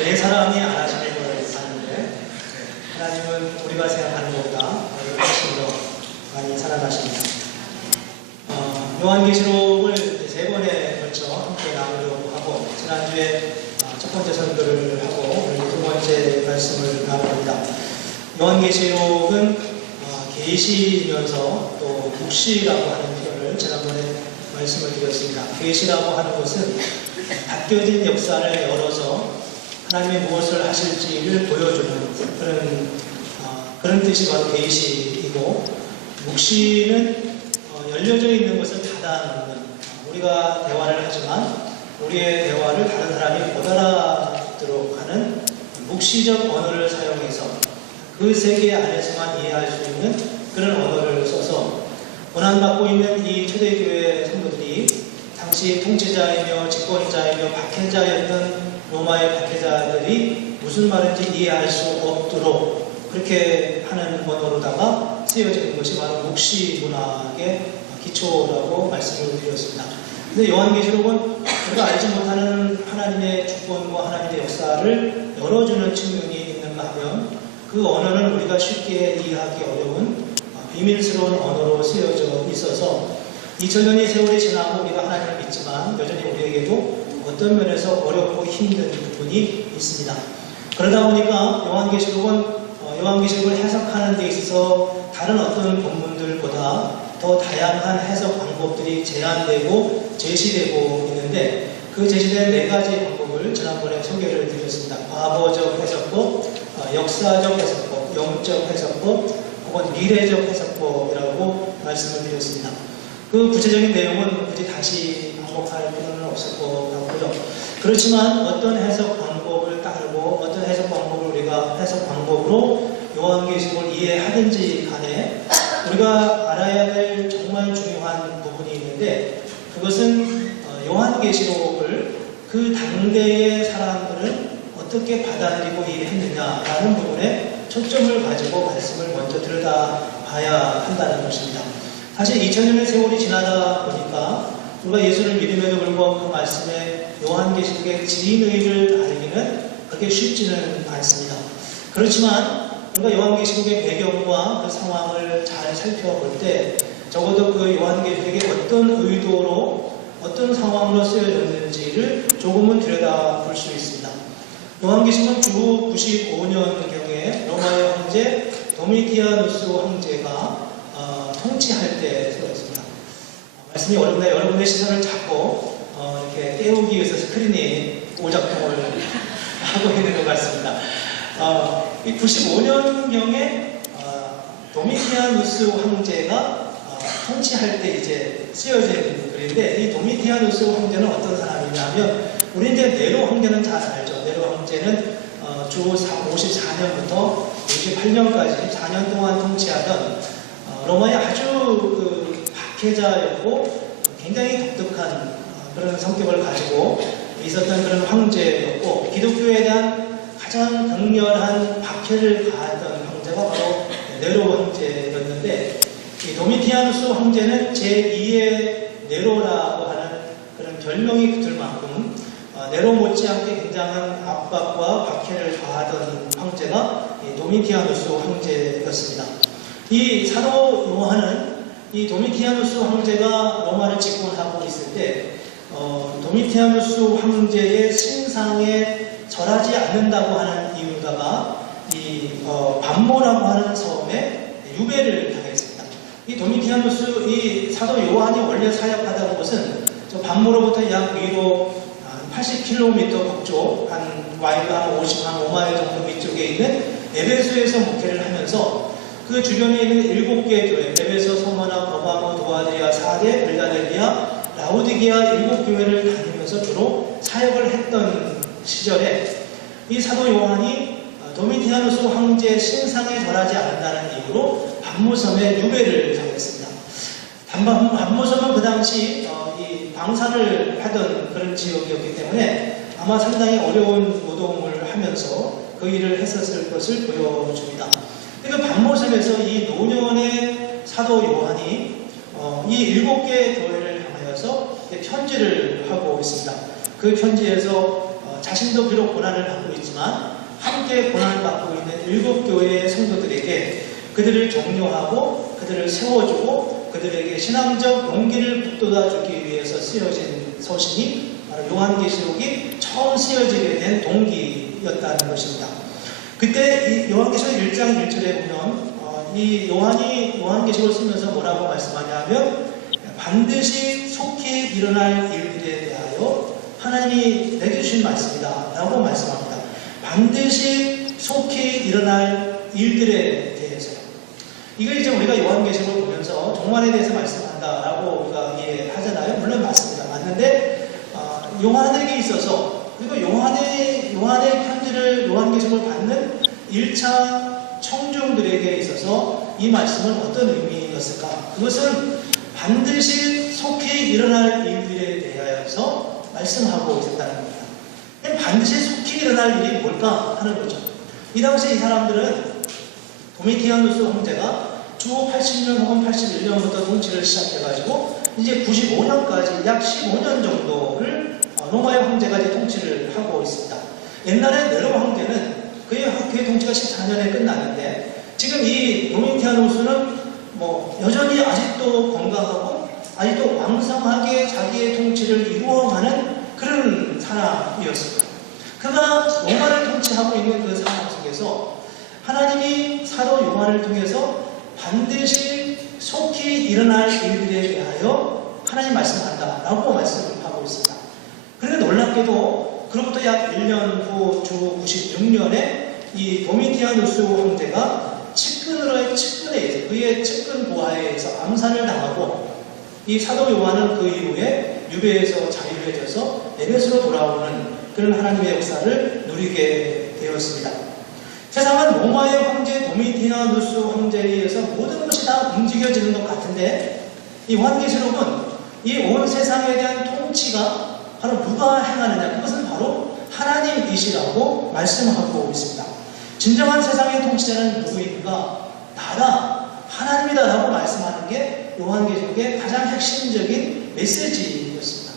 왜 사람이 안 하시는 걸 아는데 하나님은 우리가 생각하는 것보다 훨씬 더 많이 사랑하십니다. 요한계시록을 3번에 걸쳐 함께 나누려고 하고 지난주에 첫 번째 설교를 하고 오늘 두 번째 말씀을 나눕니다. 요한계시록은 계시면서 또 묵시라고 하는 표현을 지난번에 말씀을 드렸습니다. 계시라고 하는 것은 닫혀진 역사를 열어서 하나님이 무엇을 하실지를 보여주는 그런 뜻이 바로 계시이고, 묵시는 열려져 있는 것을 닫아놓는, 우리가 대화를 하지만 우리의 대화를 다른 사람이 못 알아듣도록 하는 묵시적 언어를 사용해서 그 세계 안에서만 이해할 수 있는 그런 언어를 써서 고난받고 있는 이 초대교회 성도들이 당시 통치자이며 집권자이며 박해자였던 로마의 박해자들이 무슨 말인지 이해할 수 없도록 그렇게 하는 언어로다가 쓰여지는 것이 바로 묵시 문학의 기초라고 말씀을 드렸습니다. 그런데 요한계시록은 우리가 알지 못하는 하나님의 주권과 하나님의 역사를 열어주는 측면이 있는가 하면 그 언어는 우리가 쉽게 이해하기 어려운 비밀스러운 언어로 쓰여져 있어서 2000년의 세월이 지나고 우리가 하나님을 믿지만 여전히 우리에게도 어떤 면에서 어렵고 힘든 부분이 있습니다. 그러다 보니까 요한계시록을 해석하는 데 있어서 다른 어떤 본문들보다 더 다양한 해석 방법들이 제한되고 제시되고 있는데 그 제시된 4가지 방법을 지난번에 소개를 드렸습니다. 과거적 해석법, 역사적 해석법, 영적 해석법, 혹은 미래적 해석법이라고 말씀을 드렸습니다. 그 구체적인 내용은 굳이 다시 반복할 필요는 없을 것 같고요. 그렇지만 어떤 해석 방법을 따르고 어떤 해석 방법을 우리가 해석 방법으로 요한계시록을 이해하든지 간에 우리가 알아야 될 정말 중요한 부분이 있는데 그것은 요한계시록을 그 당대의 사람들은 어떻게 받아들이고 이해했느냐라는 부분에 초점을 가지고 말씀을 먼저 들여다봐야 한다는 것입니다. 사실 2000년의 세월이 지나다 보니까 우리가 예수를 믿음에도 불구하고 그 말씀에 요한계시록의 진의를 알기는 그렇게 쉽지는 않습니다. 그렇지만 우리가 요한계시록의 배경과 그 상황을 잘 살펴볼 때 적어도 그 요한계시록이 어떤 의도로 어떤 상황으로 쓰여졌는지를 조금은 들여다볼 수 있습니다. 요한계시록은 주후 95년경에 로마의 황제 도미티아누스 황제가 통치할 때 쓰였습니다. 말씀이 어렵나요? 여러분의 시선을 잡고 이렇게 떼우기 위해서 스크린이 오작동을 하고 있는 것 같습니다. 이 95년경에 도미티아누스 황제가 통치할 때 이제 쓰여져 있는 글인데 이 도미티아누스 황제는 어떤 사람이냐면 우리 이제 네로 황제는 잘 알죠. 네로 황제는 주 54년부터 68년까지 4년 동안 통치하던 로마의 아주 그 박해자였고 굉장히 독특한 그런 성격을 가지고 있었던 그런 황제였고 기독교에 대한 가장 강렬한 박해를 가하던 황제가 바로 네로 황제였는데 이 도미티아누스 황제는 제2의 네로라고 하는 그런 별명이 붙을 만큼 네로 못지않게 굉장한 압박과 박해를 가하던 황제가 도미티아누스 황제였습니다. 이 사도 요한은 이 도미티아누스 황제가 로마를 집권하고 있을 때 도미티아누스 황제의 신상에 절하지 않는다고 하는 이유로다가 이 반모라고 하는 섬에 유배를 당했습니다. 이 도미티아누스 이 사도 요한이 원래 사역하던 곳은 저 반모로부터 약 위로 80km 북쪽 한 마일 한 5마일 정도 위쪽에 있는 에베소에서 목회를 하면서 그 주변에 있는 7개 교회, 에베소, 소모나, 버가모, 도아디아, 사데, 빌라델비아, 라우디게아 7교회를 다니면서 주로 사역을 했던 시절에 이 사도 요한이 도미티아누스 황제의 신상에 절하지 않는다는 이유로 반모섬에 유배를 당했습니다. 반모섬은 그 당시 이 방사를 하던 그런 지역이었기 때문에 아마 상당히 어려운 노동을 하면서 그 일을 했었을 것을 보여줍니다. 그 반모섬에서 이 노년의 사도 요한이 이 7개의 교회를 향하여서 편지를 하고 있습니다. 그 편지에서 자신도 비록 고난을 받고 있지만 함께 고난을 받고 있는 7교회의 성도들에게 그들을 격려하고 그들을 세워주고 그들에게 신앙적 용기를 북돋아주기 위해서 쓰여진 서신이 바로 요한계시록이 처음 쓰여지게 된 동기였다는 것입니다. 그때 이 요한계시록 1장 1절에 보면 이 요한이 요한계시록을 쓰면서 뭐라고 말씀하냐면 반드시 속히 일어날 일들에 대하여 하나님이 내게 주신 말씀이다 라고 말씀합니다. 반드시 속히 일어날 일들에 대해서요. 이거 이제 우리가 요한계시록을 보면서 종말에 대해서 말씀한다 라고 우리가 이해하잖아요. 물론 맞습니다. 맞는데 요한에게 있어서 그리고 요한의 편지를 요한계시록을 받는 1차 청중들에게 있어서 이 말씀은 어떤 의미였을까? 그것은 반드시 속히 일어날 일들에 대하여서 말씀하고 있었다는 겁니다. 반드시 속히 일어날 일이 뭘까 하는 거죠. 이 당시에 이 사람들은 도미티아누스 황제가 주 80년 혹은 81년부터 통치를 시작해가지고 이제 95년까지 약 15년 정도를 로마의 황제가 이제 통치를 하고 있습니다. 옛날에 네로 황제는 그의 통치가 14년에 끝났는데 지금 이 도미티아누스는 여전히 아직도 건강하고 아직도 왕성하게 자기의 통치를 이루어가는 그런 사람이었습니다. 그가 로마를 통치하고 있는 그 상황 속에서 하나님이 사도 요한을 통해서 반드시 속히 일어날 일들에 대하여 하나님 말씀한다 라고 말씀을 하고 있습니다. 그런데 놀랍게도 그로부터 약 1년 후 주 96년에 이 도미티아누스 황제가 측근에 의해서 그의 측근 부하에 의해서 암살을 당하고 이 사도 요한은 그 이후에 유배에서 자유해져서 에베소로 돌아오는 그런 하나님의 역사를 누리게 되었습니다. 세상은 로마의 황제 도미티아누스 황제에 의해서 모든 것이 다 움직여지는 것 같은데 이 요한계시록은 이 온 세상에 대한 통치가 바로 누가 행하느냐 그것은 바로 하나님이시라고 말씀하고 있습니다. 진정한 세상의 통치자는 누구인가? 나다, 하나님이다 라고 말씀하는 게 요한계시록의 가장 핵심적인 메시지였습니다.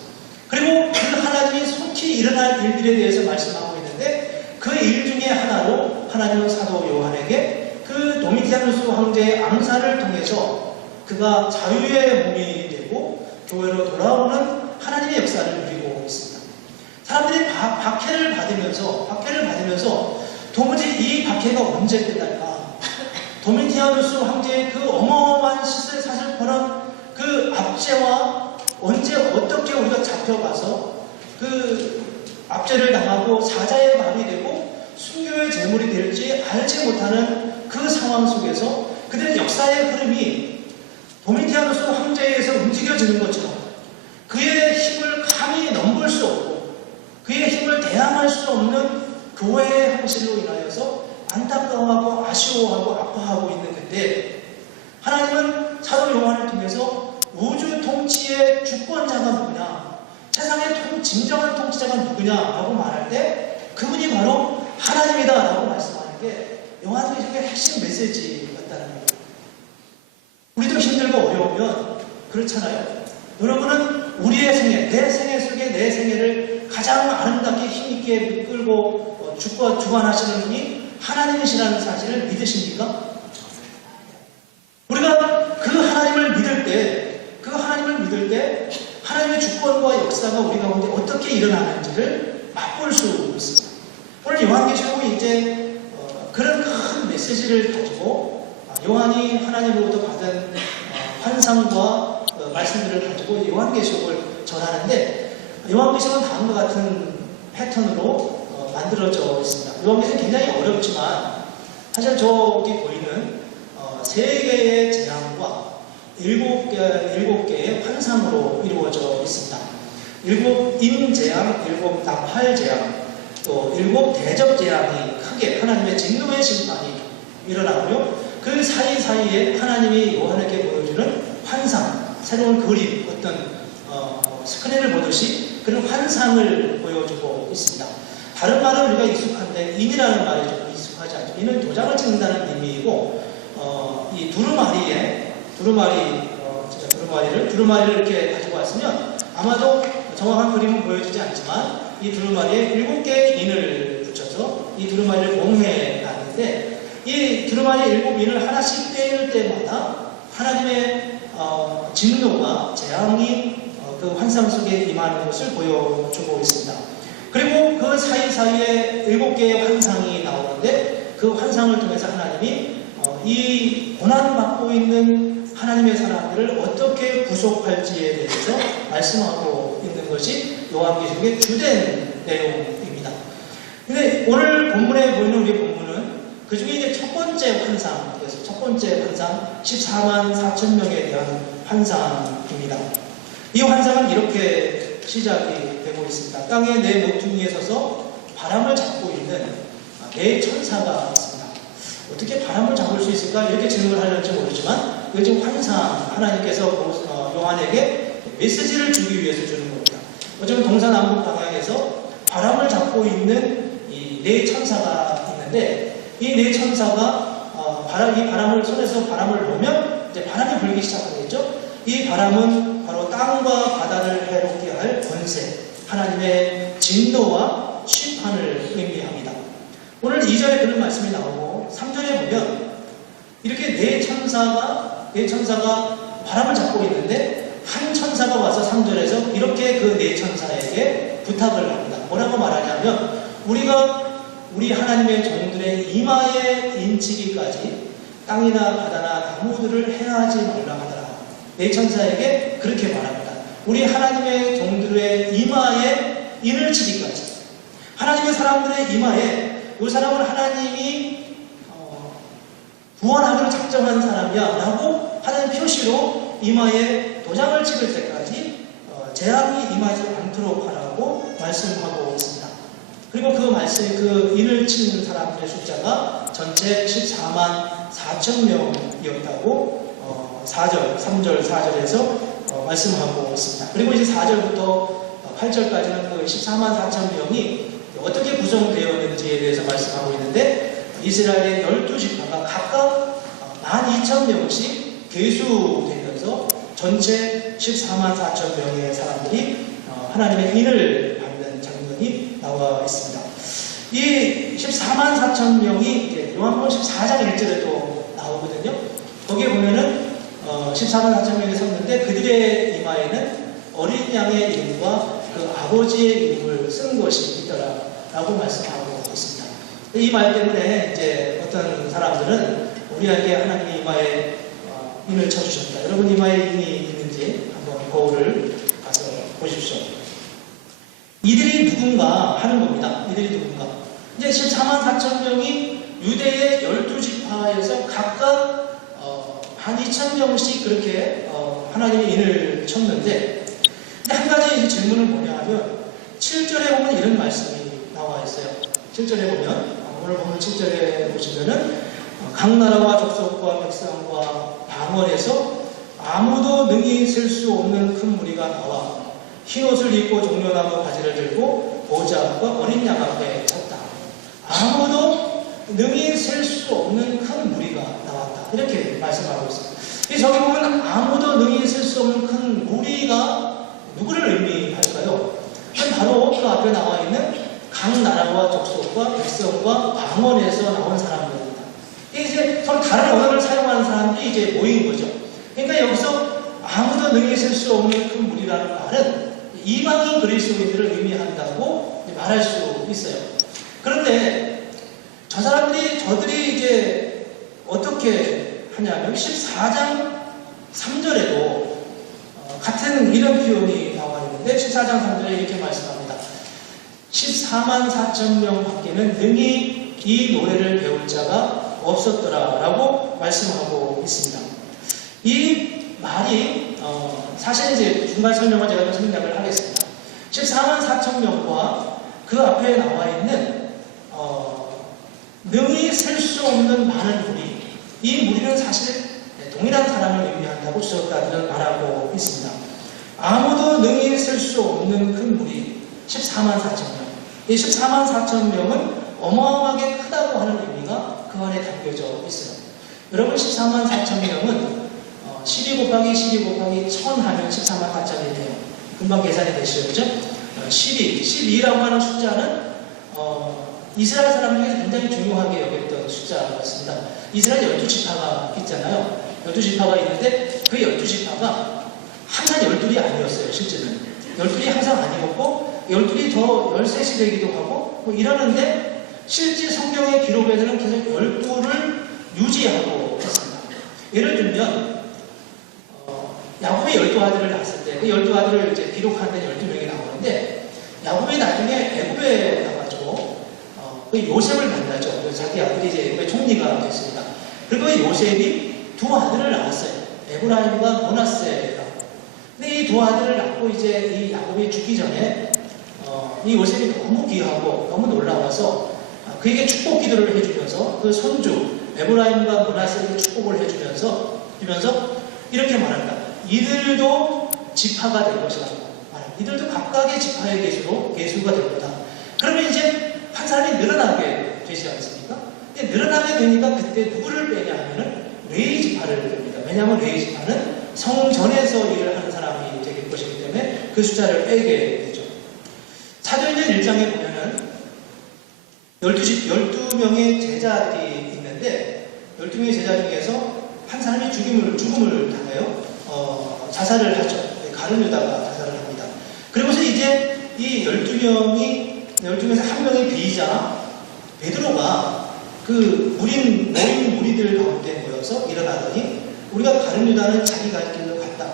그리고 그 하나님이 속히 일어날 일들에 대해서 말씀하고 있는데 그 일 중에 하나로 하나님은 사도 요한에게 그 도미티아누스 황제의 암살을 통해서 그가 자유의 몸이 되고 교회로 돌아오는 하나님의 역사를 누리고 있습니다. 사람들이 박해를 받으면서 도무지 이 박해가 언제 끝날까? 도미티아누스 황제의 그 어마어마한 사슬퍼런 그 압제와 언제 어떻게 우리가 잡혀가서 그 압제를 당하고 사자의 밥이 되고 순교의 제물이 될지 알지 못하는 그 상황 속에서 그들의 역사의 흐름이 도미티아누스 황제에 의해서 움직여지는 것처럼 그의 힘을 감히 넘볼 수 없고 그의 힘을 대항할 수 없는 교회의 현실로 인하여서 안타까워하고 아쉬워하고 아파하고 있는 그때 하나님은 사도 요한을 통해서 우주 통치의 주권자가 누구냐, 세상의 진정한 통치자가 누구냐라고 말할 때 그분이 바로 하나님이다라고 말씀하는 게 요한계시록의 핵심 메시지였다는 거예요. 우리도 힘들고 어려우면 그렇잖아요. 여러분은 우리의 생애, 내 생애 속에 내 생애를 가장 아름답게 힘있게 이끌고 주관하시는 분이 하나님이시라는 사실을 믿으십니까? 우리가 그 하나님을 믿을 때 하나님의 주권과 역사가 우리 가운데 어떻게 일어나는지를 맛볼 수 있습니다. 오늘 요한계시록은 이제 그런 큰 메시지를 가지고 요한이 하나님으로부터 받은 환상과 말씀들을 가지고 요한계시록을 전하는데 요한계시록은 다음과 같은 패턴으로 만들어져 있습니다. 요한계시록은 굉장히 어렵지만 사실 저기 보이는 3개의 재앙과 7개의 환상으로 이루어져 있습니다. 7 인재앙, 7 나팔재앙, 또 7 대접재앙이 크게 하나님의 진노의 심판이 일어나고요. 그 사이사이에 하나님이 요한에게 보여주는 환상, 새로운 그림, 어떤 스크린을 보듯이 그런 환상을 보여주고 있습니다. 다른 말은 우리가 익숙한데 인이라는 말이 좀 익숙하지 않죠. 인은 도장을 찍는다는 의미이고 이 두루마리를 이렇게 가지고 왔으면 아마도 정확한 그림은 보여주지 않지만 이 두루마리에 7개의 인을 붙여서 이 두루마리를 봉해놨는데 이 두루마리 7인을 하나씩 떼일 때마다 하나님의 진노와 재앙이 그 환상 속에 임하는 것을 보여주고 있습니다. 그리고 그 사이사이에 7개의 환상이 나오는데 그 환상을 통해서 하나님이 이 고난받고 있는 하나님의 사람들을 어떻게 구속할지에 대해서 말씀하고 있는 것이 요한계시록의 주된 내용입니다. 근데 오늘 본문에 보이는 우리 본문은 그 중에 이제 첫 번째 환상, 그래서 첫 번째 환상 14만 4천 명에 대한 환상입니다. 이 환상은 이렇게 시작이 되고 있습니다. 땅에 네 모퉁이에 서서 바람을 잡고 있는 네 천사가 있습니다. 어떻게 바람을 잡을 수 있을까? 이렇게 질문하려는지 모르지만 이거 지금 환상, 하나님께서 요한에게 메시지를 주기 위해서 주는 겁니다. 어쩌면 동서남북 방향에서 바람을 잡고 있는 이 네 천사가 있는데 이 네 천사가 이 바람을 손에서 바람을 놓으면 이제 바람이 불기 시작하겠죠. 이 바람은 바로 땅과 바다를 해롭게 할 권세, 하나님의 진노와 심판을 의미합니다. 오늘 2절에 그런 말씀이 나오고 3절에 보면 이렇게 네 천사가 바람을 잡고 있는데 한 천사가 와서 3절에서 이렇게 그 네 천사에게 부탁을 합니다. 뭐라고 말하냐면 우리 하나님의 종들의 이마에 인치기까지 땅이나 바다나 나무들을 해하지 말라 하더라. 네 천사에게 그렇게 말합니다. 우리 하나님의 종들의 이마에 인을 치기까지, 하나님의 사람들의 이마에 이 사람은 하나님이 구원하기로 작정한 사람이야 라고 하는 표시로 이마에 도장을 찍을 때까지 재앙이 임하지 않도록 하라고 말씀하고 있습니다. 그리고 그 인을 치는 사람들의 숫자가 전체 14만 4천 명이었다고 3절 4절에서 말씀하고 있습니다. 그리고 이제 4절부터 8절까지는 그 14만 4천 명이 어떻게 구성되었는지에 대해서 말씀하고 있는데 이스라엘의 12지파가 각각 12,000명씩 계수되면서 전체 14만 4천 명의 사람들이 하나님의 인을 받는 장면이 나와 있습니다. 이 14만 4천 명이 요한복음 14장 1절에도 나오거든요. 거기에 보면은 14만 4천 명이 섰는데 그들의 이마에는 어린 양의 이름과 그 아버지의 이름을 쓴 것이 있더라 라고 말씀하고 있습니다. 이 말 때문에 이제 어떤 사람들은 우리에게 하나님의 이마에 인을 쳐주셨다. 여러분 이마에 인이 있는지 한번 거울을 가서 보십시오. 이들이 누군가 하는 겁니다. 이들이 누군가. 이제 14만 4천 명이 유대의 12지파에서 각각 12,000명씩 그렇게 하나님의 인을 쳤는데 한 가지 질문은 뭐냐 하면 7절에 보면 이런 말씀이 나와 있어요. 7절에 보면 오늘 보면 7절에 보시면은 각 나라와 족속과 백성과 방언에서 아무도 능히 셀 수 없는 큰 무리가 나와 흰옷을 입고 종려나무 바지를 들고 보좌 앞과 어린 양 앞에 섰다. 아무도 능히 셀 수 없는 큰 무리가 나왔다. 이렇게 말씀하고 있습니다. 저기 보면 아무도 능히 셀 수 없는 큰 무리가 누구를 의미할까요? 바로 그 앞에 나와 있는 각 나라와 족속과 백성과 방언에서 나온 사람들입니다. 이제 서로 다른 언어를 사용하는 사람들이 이제 모인 거죠. 그러니까 여기서 아무도 능히 셀 수 없는 큰 무리라는 말은 이방인 그리스도인들을 의미한다고 말할 수 있어요. 그런데 저들이 이제 어떻게 하냐면 14장 3절에도 같은 이런 표현이 나와 있는데 14장 3절에 이렇게 말씀합니다. 14만 4천 명 밖에는 능히 이 노래를 배울 자가 없었더라 라고 말씀하고 있습니다. 이 말이 사실 이제 중간 설명을 제가 좀 생략을 하겠습니다. 14만 4천 명과 그 앞에 나와 있는 능히 셀 수 없는 많은 무리, 이 무리는 사실 동일한 사람을 의미한다고 주석가들은 말하고 있습니다. 아무도 능히 셀 수 없는 큰 무리 14만 4천 명. 이 14만 4천 명은 어마어마하게 크다고 하는 의미가 그 안에 담겨져 있어요. 여러분 14만 4천 명은 12 곱하기 12 곱하기 1000 하면 14만 4천이 돼요. 금방 계산이 되시죠? 그죠? 12라고 하는 숫자는 이스라엘 사람 중에 굉장히 중요하게 여겼던 숫자였습니다. 이스라엘 12지파가 있잖아요. 12지파가 있는데 그 12지파가 항상 12이 아니었어요. 실제는 12이 항상 아니었고 12이 더 13이 되기도 하고 뭐 이러는데 실제 성경의 기록에서는 계속 12를 유지하고 있습니다. 예를 들면 야곱의 12아들을 낳았을 때 그 12아들을 이제 기록한 데 12명이 나오는데 야곱이 나중에 애굽에 가가지고 그 요셉을 만나죠. 그래서 자기 아들이 이제 애굽의 총리가 됐습니다. 그리고 요셉이 두 아들을 낳았어요. 에브라임과 모나세라고. 근데 이 두 아들을 낳고 이제 이 야곱이 죽기 전에 이 요셉이 너무 귀하고 너무 놀라워서 그에게 축복 기도를 해주면서 그 손주 에브라임과 모나세에게 축복을 해주면서 이렇게 말합니다. 이들도 지파가 될 것이라고 말합니다. 이들도 각각의 지파의 계수가 될 거다. 그러면 이제 한 사람이 늘어나게 되지 않습니까? 늘어나게 되니까 그때 누구를 빼냐 하면은 레위 지파를 뺍니다. 왜냐하면 레위 지파는 성전에서 일을 하는 사람이 되길 것이기 때문에 그 숫자를 빼게 되죠. 사도행전 1장에 보면은 12명의 제자들이 있는데 12명의 제자 중에서 한 사람이 죽음을 당해요. 자살을 하죠. 가룟유다가 자살을 합니다. 그러면서 이제 이 12명에서 한 명의 비자 베드로가 그 모인 무리들 가운데 모여서 일어나더니 우리가 가룟유다는 자기 갈 길로 갔다.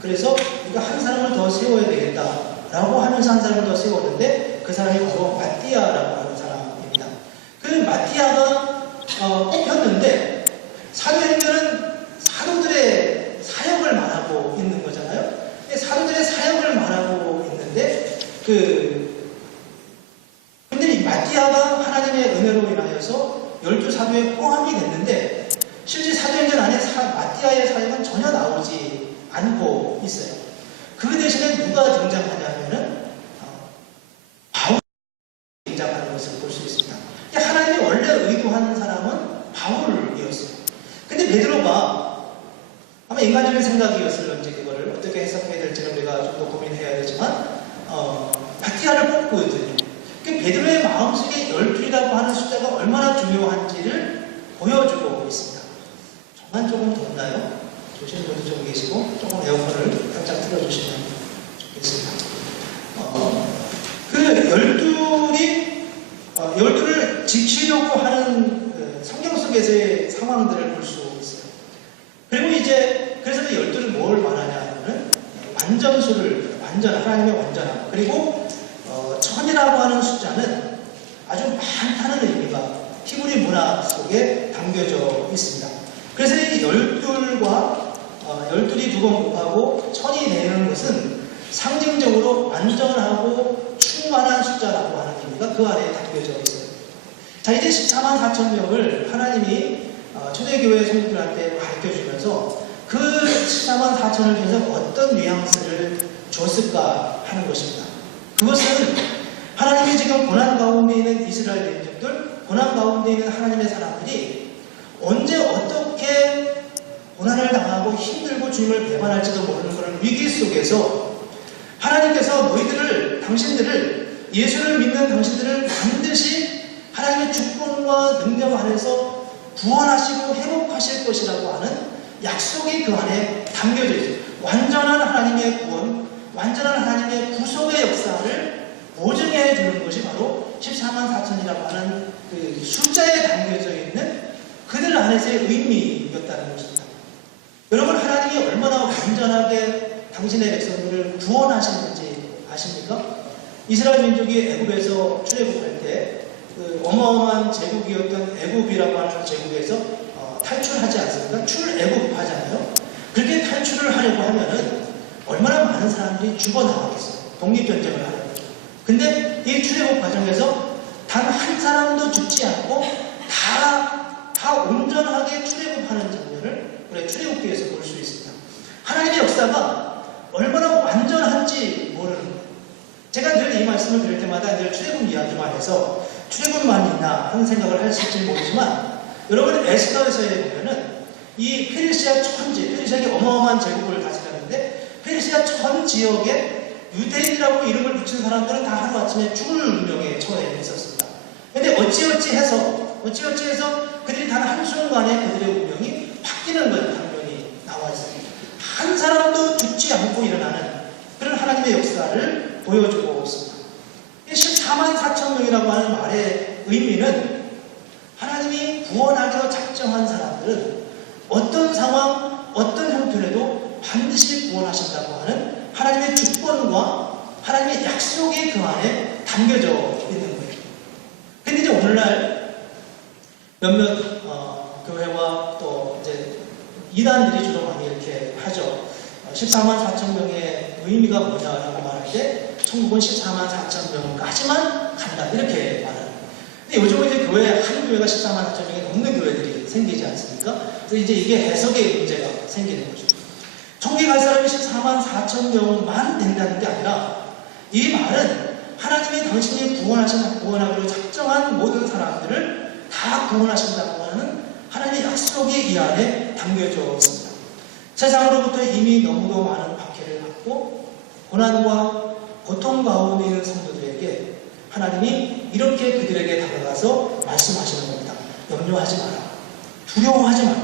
그래서 우리가 한 사람을 더 세워야 되겠다라고 하면서 한 사람을 더 세웠는데 그 사람이 바로 마띠아라고 하는 사람입니다. 그 마띠아가 뽑혔는데 사도행전은 사도들의 사역을 말하고 있는 거잖아요. 사도들의 사역을 말하고 있는데 근데 이 마띠아가 하나님의 은혜로 인하여서 12사도에 포함이 됐는데 실제 사도행전 안에 마띠아의 사역은 전혀 나오지 않고 있어요. 그 대신에 누가 등장하냐면은 바울이 등장하는 것을 볼 수 있습니다. 하나님이 원래 의도하는 사람은 바울이었어요. 근데 베드로가 아마 인간적인 생각이었을런지 그거를 어떻게 해석해야 될지는 우리가 좀 더 고민해야 되지만 마띠아를 뽑거든요. 베드로의 마음속에 12이라고 하는 숫자가 얼마나 중요한지를 보여주고 있습니다. 정말 조금 덥나요? 조시는 분도 좀 계시고 조금 에어컨을 살짝 틀어주시면 좋겠습니다. 그 12를 지키려고 하는 성경 속에서의 상황들을 볼 수 있어요. 그리고 이제 그래서 12를 뭘 말하냐 하면은 하나님의 완전함. 그리고 천이라고 하는 숫자는 아주 많다는 의미가 히브리 문화 속에 담겨져 있습니다. 그래서 이 12과 12이 두 번 곱하고 천이 되는 것은 상징적으로 완전하고 충만한 숫자라고 하는 의미가 그 안에 담겨져 있어요. 자, 이제 14만 4천 명을 하나님이 초대교회 성도들한테 가르쳐주면서 그 14만 4천을 통해서 어떤 뉘앙스를 줬을까 하는 것입니다. 그것은 하나님이 지금 고난 가운데 있는 이스라엘 민족들, 고난 가운데 있는 하나님의 사람들이 언제 어떻게 고난을 당하고 힘들고 주님을 배반할지도 모르는 그런 위기 속에서 하나님께서 당신들을 예수를 믿는 당신들을 반드시 하나님의 주권과 능력 안에서 구원하시고 회복하실 것이라고 하는 약속이 그 안에 담겨져 있어요. 완전한 하나님의 구원, 완전한 하나님의 구속의 역사를 보증해 주는 것이 바로 14만 4천이라고 하는 그 숫자에 담겨져 있는 그들 안에서의 의미였다는 것입니다. 여러분, 하나님이 얼마나 완전하게 당신의 백성들을 구원하시는지 아십니까? 이스라엘 민족이 애굽에서 출애굽할 때 그 어마어마한 제국이었던 애굽이라고 하는 제국에서 탈출하지 않습니까? 출애굽하잖아요. 그렇게 탈출을 하려고 하면은 얼마나 많은 사람들이 죽어나가겠어요. 독립전쟁을 하려고. 근데 이 출애굽 과정에서 단 한 사람도 죽지 않고 다 온전하게 출애굽하는 장면을 우리 출애굽기에서 볼 수 있습니다. 하나님의 역사가 얼마나 완전한지 모르는 거예요. 제가 늘 이 말씀을 드릴 때마다 늘 출애굽 이야기만 해서 출애굽만 있나 하는 생각을 하실지 모르지만 여러분 에스더에서에 보면은 이 페르시아 천지, 페르시아가 어마어마한 제국을 다스렸는데 페르시아 전 지역에 유대인이라고 이름을 붙인 사람들은 다 하루아침에 죽을 운명에 처해 있었습니다. 근데 어찌어찌 해서 그들이 단 한순간에 그들의 운명이 바뀌는 건 장면이 나와 있습니다. 한 사람도 죽지 않고 일어나는 그런 하나님의 역사를 보여주고 있습니다. 14만 4천 명이라고 하는 말의 의미는 하나님이 구원하기로 작정한 사람들은 어떤 상황, 어떤 형편에도 반드시 구원하신다고 하는 하나님의 주권과 하나님의 약속이 그 안에 담겨져 있는 거예요. 근데 이제 오늘날 몇몇 교회와 또 이제 이단들이 주로 많이 이렇게 하죠. 14만 4천 명의 의미가 뭐냐라고 말할 때 천국은 14만 4천 명까지만 간다 이렇게 말하는. 근데 요즘은 이제 한 교회가 14만 4천 명이 넘는 교회들이 생기지 않습니까? 그래서 이제 이게 해석의 문제가 생기는 거죠. 천국에 갈 사람이 14만 4천 명만 된다는 게 아니라 이 말은 하나님이 당신이 구원하기로 작정한 모든 사람들을 다 구원하신다고 하는 하나님의 약속이 이 안에 담겨져 있습니다. 세상으로부터 이미 너무도 많은 박해를 받고 고난과 고통 가운데 있는 성도들에게 하나님이 이렇게 그들에게 다가가서 말씀하시는 겁니다. 염려하지 마라. 두려워하지 마라.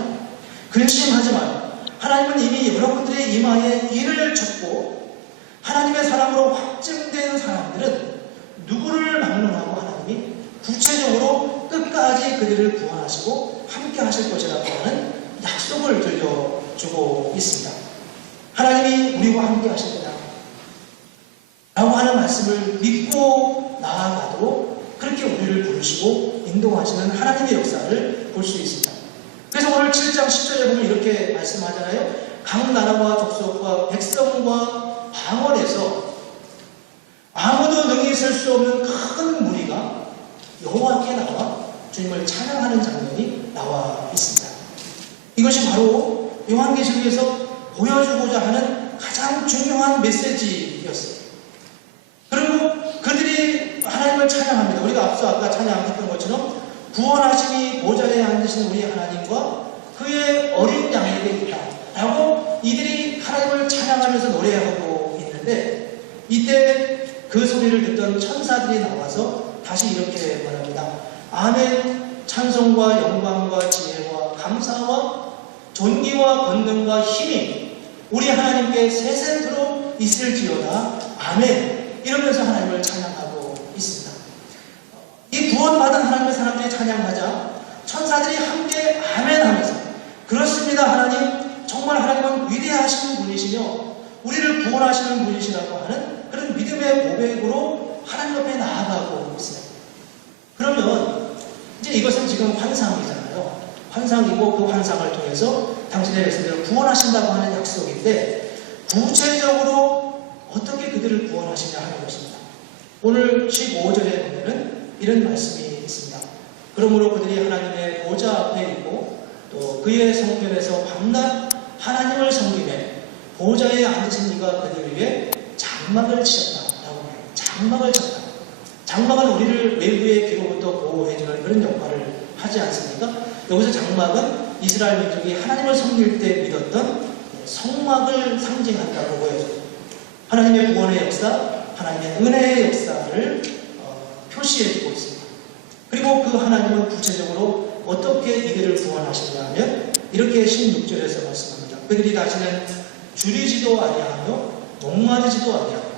근심하지 마라. 하나님은 이미 여러분들의 이마에 일을 쳤고 하나님의 사랑으로 확증된 사람들은 누구를 막론하고 하나님이 구체적으로 끝까지 그들을 구원하시고 함께 하실 것이라고 하는 약속을 들려주고 있습니다. 하나님이 우리와 함께 하실 거다 라고 하는 말씀을 믿고 나아가도록 그렇게 우리를 부르시고 인도하시는 하나님의 역사를 볼 수 있습니다. 그래서 오늘 7장 10절에 보면 이렇게 말씀하잖아요. 각 나라와 족속과 백성과 방언에서 아무도 능히 설 수 없는 큰 무리가 여호와께 나와 주님을 찬양하는 장면이 나와 있습니다. 이것이 바로 요한계시록에서 보여주고자 하는 가장 중요한 메시지였어요. 그리고 그들이 하나님을 찬양합니다. 우리가 앞서 아까 찬양했던 것처럼 구원하심이 보좌에 앉으신 우리 하나님과 그의 어린 양에게 있다 라고 이들이 하나님을 찬양하면서 노래하고 있는데 이때 그 소리를 듣던 천사들이 나와서 다시 이렇게 말합니다. 아멘. 찬송과 영광과 지혜와 감사와 존귀와 권능과 힘이 우리 하나님께 세세토록 있을지어다. 아멘. 이러면서 하나님을 찬양하고 있습니다. 이 구원받은 하나님의 사람들이 찬양하자 천사들이 함께 아멘 하면서 그렇습니다. 하나님 정말 하나님은 위대하신 분이시며 우리를 구원하시는 분이시라고 하는 그런 믿음의 고백으로 하나님 옆에 나아가고 있어요. 그러면 이제 이것은 지금 환상이잖아요. 환상이고 그 환상을 통해서 당신의 백성들을 구원하신다고 하는 약속인데 구체적으로 어떻게 그들을 구원하시냐 하는 것입니다. 오늘 15절에 보면은 이런 말씀이 있습니다. 그러므로 그들이 하나님의 보좌 앞에 있고 또 그의 성전에서 밤낮 하나님을 섬기며 보좌에 앉으신 이가 그들 위해 장막을 치셨다라고 해요. 장막을 쳤다. 장막은 우리를 외부의 비로부터 보호해주는 그런 역할을 하지 않습니까? 여기서 장막은 이스라엘 민족이 하나님을 섬길 때 믿었던 성막을 상징한다고 보여져요. 하나님의 구원의 역사, 하나님의 은혜의 역사를 표시해주고 있습니다. 그리고 그 하나님은 구체적으로 어떻게 이들을 구원하시냐 하면 이렇게 16절에서 말씀합니다. 그들이 다시는 줄이지도 아니하며 목마르지도 아니하고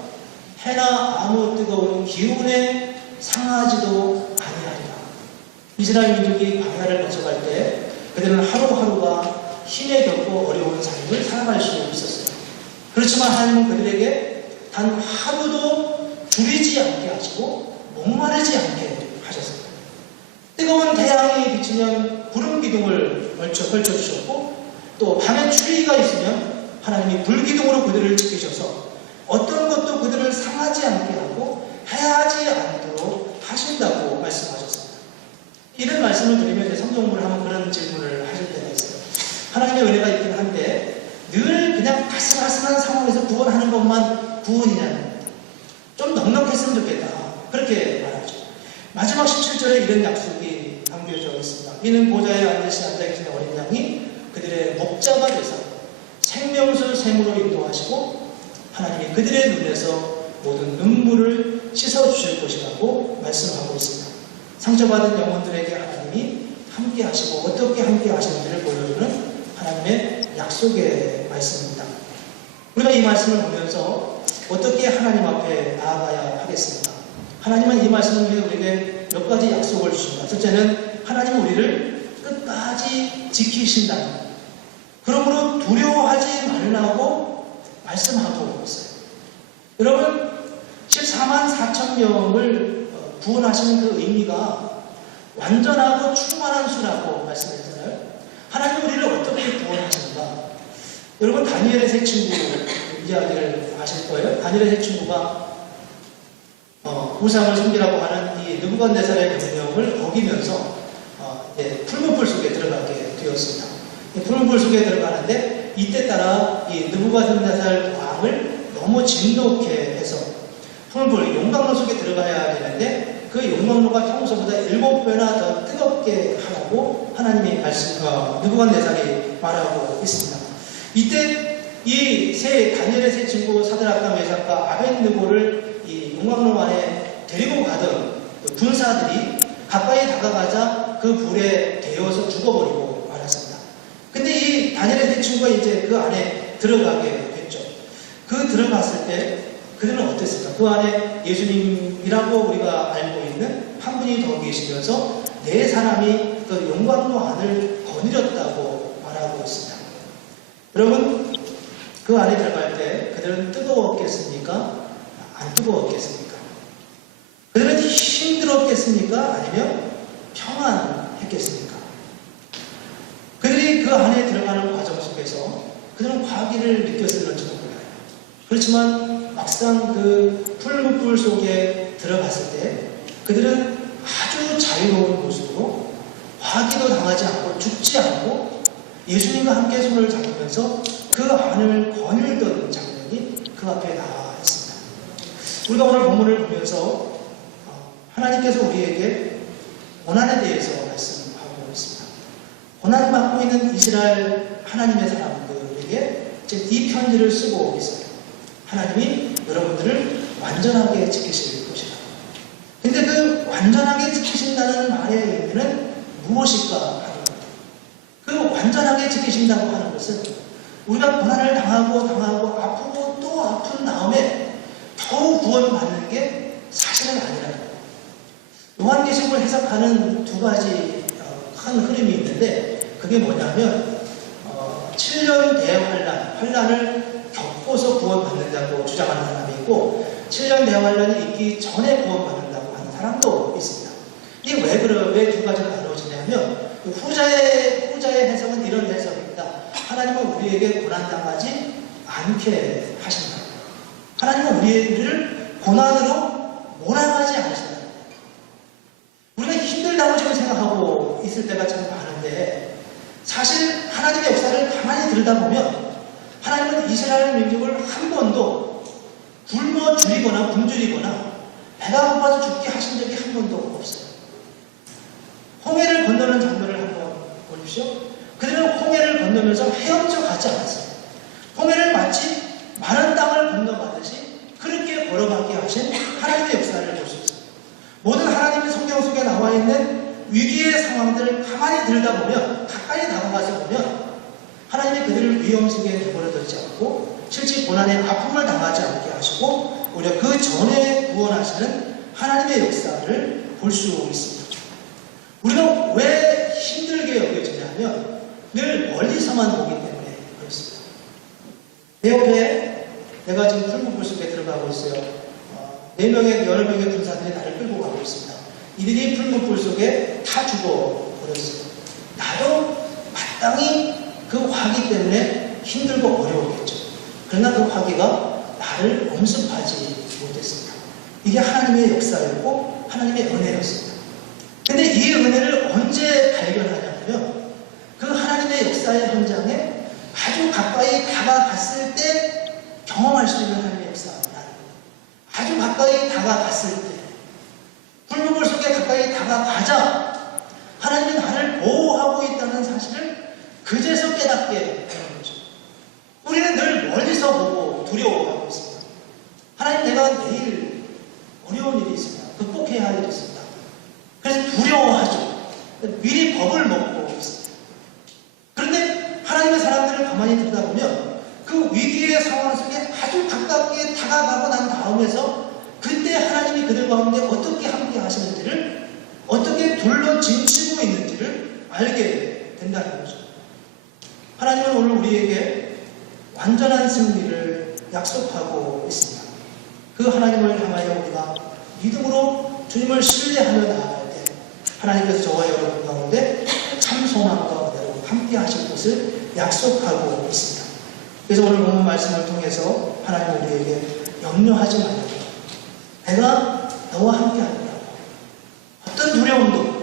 해나 아무 뜨거운 기운에 상하지도 아니하리라. 이스라엘 민족이 광야를 거쳐갈 때 그들은 하루하루가 힘에 겪고 어려운 삶을 살아갈 수 있었어요. 그렇지만 하나님은 그들에게 단 하루도 줄이지 않게 하시고 목마르지 않게 하셨습니다. 뜨거운 태양이 비치면 구름 기둥을 펼쳐주셨고 또 밤에 추위가 있으면 하나님이 불기둥으로 그들을 지키셔서 어떤 것도 그들을 상하지 않게 하고 해하지 않도록 하신다고 말씀하셨습니다. 이런 말씀을 드리면 성경을 하면 그런 질문을 하실 때가 있어요. 하나님의 은혜가 있긴 한데 늘 그냥 아슬아슬한 상황에서 구원하는 것만 구원이냐는 좀 넉넉했으면 좋겠다. 그렇게 말하죠. 마지막 17절에 이런 약속이 담겨져 있습니다. 이는 보좌에 앉아계신 어린 양이 그들의 목자가 되사 생명수 샘으로 인도하시고 하나님이 그들의 눈에서 모든 눈물을 씻어주실 것이라고 말씀하고 있습니다. 상처받은 영혼들에게 하나님이 함께 하시고 어떻게 함께 하시는지를 보여주는 하나님의 약속의 말씀입니다. 우리가 이 말씀을 보면서 어떻게 하나님 앞에 나아가야 하겠습니까? 하나님은 이 말씀을 위해 우리에게 몇 가지 약속을 주십니다. 첫째는 하나님은 우리를 끝까지 지키신다는 것. 그러므로 두려워하지 말라고 말씀하고 있어요. 여러분 14만 4천 명을 구원하시는 그 의미가 완전하고 충만한 수라고 말씀했잖아요. 하나님은 우리를 어떻게 구원하시는가? 여러분 다니엘의 세 친구 이야기를 아실 거예요. 다니엘의 세 친구가 우상을 섬기라고 하는 이 느부갓네살의 명령을 어기면서 풀무불 속에 들어가게 되었습니다. 풀무불 속에 들어가는데 이때 따라 이 느부갓네살 왕을 너무 진노케 해서 풀무불 용광로 속에 들어가야 되는데 그 용광로가 평소보다 7배나 더 뜨겁게 하라고 하나님이 느부갓네살이 말하고 있습니다. 이때 이 다니엘의 세 친구 사드락과 메삭과 아벳느고를 이 용광로 안에 데리고 가던 군사들이 가까이 다가가자 그 불에 데워서 죽어버리고 말았습니다. 근데 이 다니엘의 세 친구가 이제 그 안에 들어가게 됐죠. 그 들어갔을 때 그들은 어땠을까? 그 안에 예수님이라고 우리가 알고 있는 한 분이 더 계시면서 네 사람이 그 용광로 안을 거느렸다고 말하고 있습니다. 여러분 그 안에 들어갈 때 그들은 뜨거웠겠습니까? 안 뜨거웠겠습니까? 그들은 힘들었겠습니까? 아니면 평안했겠습니까? 그들이 그 안에 들어가는 과정 속에서 그들은 과기를 느꼈을지도 몰라요. 그렇지만 막상 그 풀무불 속에 들어갔을 때 그들은 아주 자유로운 모습으로 과기도 당하지 않고 죽지 않고 예수님과 함께 손을 잡으면서 그 안을 거닐던 장면이 그 앞에 나와 있습니다. 우리가 오늘 본문을 보면서 하나님께서 우리에게 고난에 대해서 말씀하고 있습니다. 고난받고 있는 이스라엘 하나님의 사람들에게 지금 이 편지를 쓰고 있어요. 하나님이 여러분들을 완전하게 지키실 것이다. 근데 그 완전하게 지키신다는 말의 의미는 무엇일까 하는 겁니다. 그 완전하게 지키신다고 하는 것은 우리가 고난을 당하고 아프고 또 아픈 다음에 겨우 구원받는 게 사실은 아니라는 거예요. 요한계시록을 해석하는 두 가지 큰 흐름이 있는데 그게 뭐냐면 7년 대환란을 겪고서 구원받는다고 주장하는 사람이 있고 7년 대환란이 있기 전에 구원받는다고 하는 사람도 있습니다. 이게 왜 두 가지로 나누어지냐면 후자의 해석은 이런 해석입니다. 하나님은 우리에게 고난당하지 않게 하신다. 하나님은 우리를 고난으로 몰아가지 않으신다. 우리가 힘들다고 지금 생각하고 있을 때가 참 많은데 사실 하나님의 역사를 가만히 들여다보면 하나님은 이스라엘 민족을 한 번도 굶어 죽이거나 굶주리거나 배가 고파서 죽게 하신 적이 한 번도 없어요. 홍해를 건너는 장면을 한번 보십시오. 그들은 홍해를 건너면서 헤엄쳐 가지 않았어요. 홍해를 마치 마른 땅을 건너가듯이 그렇게 걸어가게 하신 하나님의 역사를 볼 수 있어요. 모든 하나님의 성경 속에 나와 있는 위기의 상황들을 가만히 들여다보면 가까이 다가가서 보면 하나님이 그들을 위험 속에 내버려두지 않고 실제 고난의 아픔을 당하지 않게 하시고 오히려 그 전에 구원하시는 하나님의 역사를 볼 수 있습니다. 우리가 왜 힘들게 여겨지냐면 늘 멀리서만 보기 때문에 그렇습니다. 내 옆에 내가 지금 풀무불 속에 들어가고 있어요. 여러 명의 군사들이 나를 끌고 가고 있습니다. 이들이 풀무불 속에 다 죽어버렸어요. 나도 마땅히 그 화기 때문에 힘들고 어려웠겠죠. 그러나 그 화기가 나를 엄습하지 못했습니다. 이게 하나님의 역사였고 하나님의 은혜였습니다. 근데 이 은혜를 언제 발견하냐면 그 하나님의 역사의 현장에 아주 가까이 다가갔을 때 경험할 수 있는 하나님의 역사입니다. 아주 가까이 다가갔을 때 불무불 속에 가까이 다가가자 하나님이 나를 보호하고 있다는 사실을 그제서 깨닫게 되는 거죠. 우리는 늘 멀리서 보고 두려워하고 있습니다. 하나님 내가 내 되어졌습니다. 그래서 두려워하죠. 미리 법을 먹고 있습니다. 그런데 하나님의 사람들을 가만히 들여다보면 그 위기의 상황 속에 아주 가깝게 다가가고 난 다음에서 그때 하나님이 그들 가운데 어떻게 함께 하시는지를, 어떻게 둘러 진치고 있는지를 알게 된다는 거죠. 하나님은 오늘 우리에게 완전한 승리를 약속하고 있습니다. 그 하나님을 향하여 우리가 믿음으로 주님을 신뢰하며 나아갈 때 하나님께서 저와 여러분 가운데 참 소망과 그대로 함께 하실 것을 약속하고 있습니다. 그래서 오늘 본문 말씀을 통해서 하나님은 우리에게 염려하지 말라고, 내가 너와 함께 하리라고, 어떤 두려움도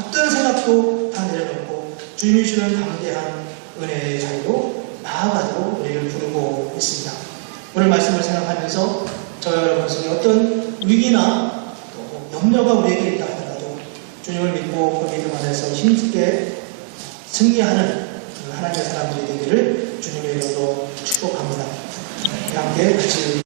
어떤 생각도 다 내려놓고 주님이 주는 담대한 은혜의 자리로 나아가도록 우리를 부르고 있습니다. 오늘 말씀을 생각하면서 저와 여러분 속에 어떤 위기나 또 염려가 우리에게 있다 하더라도 주님을 믿고 그 믿음 안에서 힘있게 승리하는 하나님의 사람들이 되기를 주님의 이름으로 축복합니다. 함께 같이